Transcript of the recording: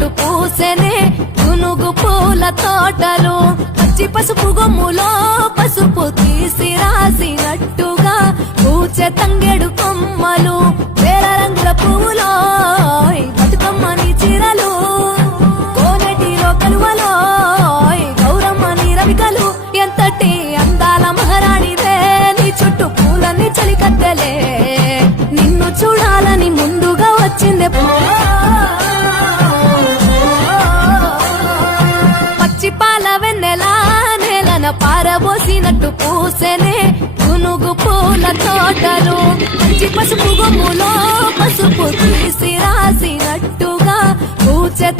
పోసినట్టు పూసెనే గునుగు పూల తోటలు పచ్చి పసుపు గొమ్ములో పసుపు తీసి రాసినట్టుగా పూచె తంగెడు కొమ్మలు వేల రంగుల పువ్వులో బతుకమ్మని చీరలు కోనటిలో కలువలో గౌరమ్మని రవికలు ఎంతటి అందాల మహారాణివే నీ చుట్టూ పూలన్నీ చలికత్తెలే నిన్ను చూడాలని ముందుగా వచ్చిందే పచ్చి పాల వెన్నెలా నేలన పారబోసినట్టు పూసెనే గునుగు పూల తోటలు పచ్చి పసుపు గొమ్ములో పసుపు తీసి రాసినట్టుగా పూచె